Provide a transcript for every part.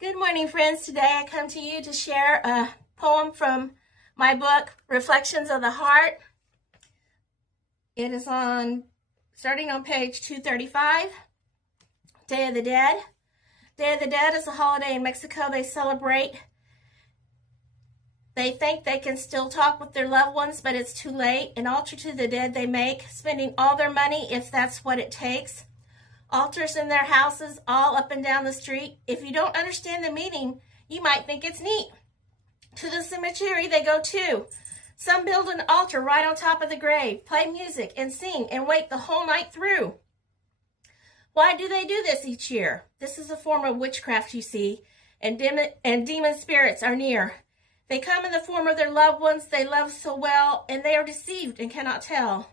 Good morning, friends. Today I come to you to share a poem from my book, Reflections of the Heart. It is starting on page 235, Day of the Dead. Day of the Dead is a holiday in Mexico they celebrate. They think they can still talk with their loved ones, but it's too late. An altar to the dead they make, spending all their money if that's what it takes. Altars in their houses all up and down the street. If you don't understand the meaning, you might think it's neat. To the cemetery they go too. Some build an altar right on top of the grave, play music and sing and wait the whole night through. Why do they do this each year? This is a form of witchcraft, you see, and demon spirits are near. They come in the form of their loved ones they love so well, and they are deceived and cannot tell.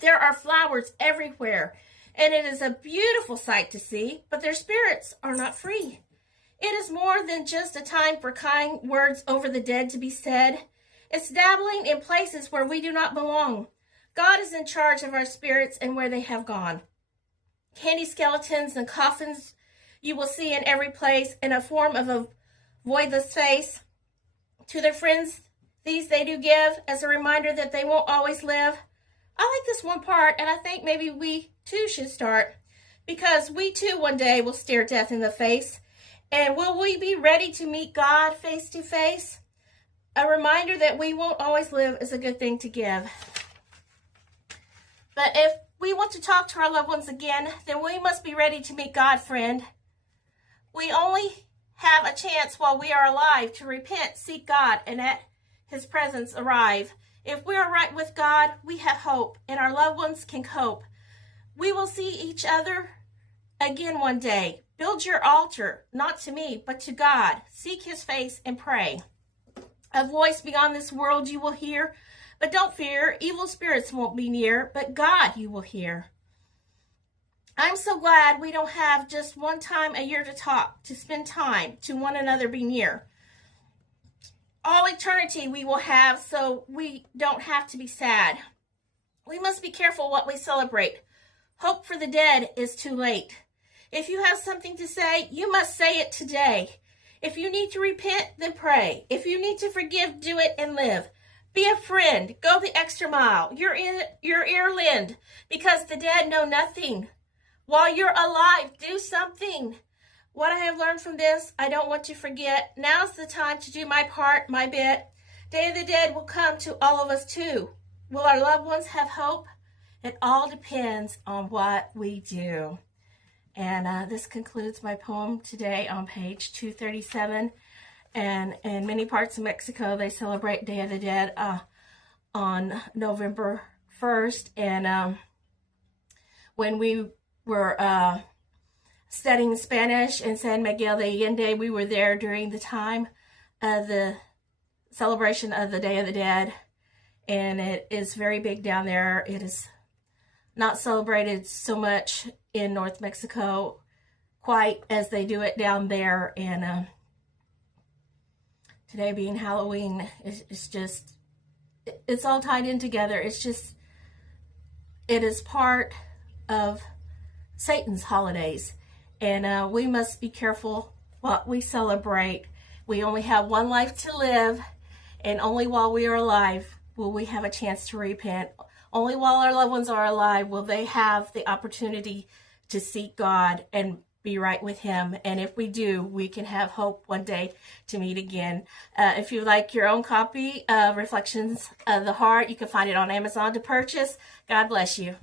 There are flowers everywhere, and it is a beautiful sight to see, but their spirits are not free. It is more than just a time for kind words over the dead to be said. It's dabbling in places where we do not belong. God is in charge of our spirits and where they have gone. Candy skeletons and coffins you will see in every place in a form of a voidless face. To their friends, these they do give as a reminder that they won't always live. I like this one part, and I think maybe we too should start, because we too one day will stare death in the face. And will we be ready to meet God face to face? A reminder that we won't always live is a good thing to give. But if we want to talk to our loved ones again, then we must be ready to meet God, friend. We only have a chance while we are alive to repent, seek God, and at His presence arrive. If we are right with God, we have hope, and our loved ones can cope. We will see each other again one day. Build your altar, not to me, but to God. Seek His face and pray. A voice beyond this world you will hear, but don't fear, evil spirits won't be near, but God you will hear. I'm so glad we don't have just one time a year to talk, to spend time, to one another be near. All eternity we will have, so we don't have to be sad. We must be careful what we celebrate. Hope for the dead is too late. If you have something to say, you must say it today. If you need to repent, then pray. If you need to forgive, do it and live. Be a friend. Go the extra mile. Your ear lend, because the dead know nothing. While you're alive, do something. What I have learned from this, I don't want to forget. Now's the time to do my part, my bit. Day of the Dead will come to all of us too. Will our loved ones have hope? It all depends on what we do. And this concludes my poem today on page 237. And in many parts of Mexico, they celebrate Day of the Dead on November 1st. And when we were studying Spanish in San Miguel de Allende, we were there during the time of the celebration of the Day of the Dead. And it is very big down there. It is not celebrated so much in North Mexico quite as they do it down there. And today being Halloween, it's all tied in together. It is part of Satan's holidays. And we must be careful what we celebrate. We only have one life to live, and only while we are alive will we have a chance to repent. Only while our loved ones are alive will they have the opportunity to seek God and be right with Him. And if we do, we can have hope one day to meet again. If you like your own copy of Reflections of the Heart, you can find it on Amazon to purchase. God bless you.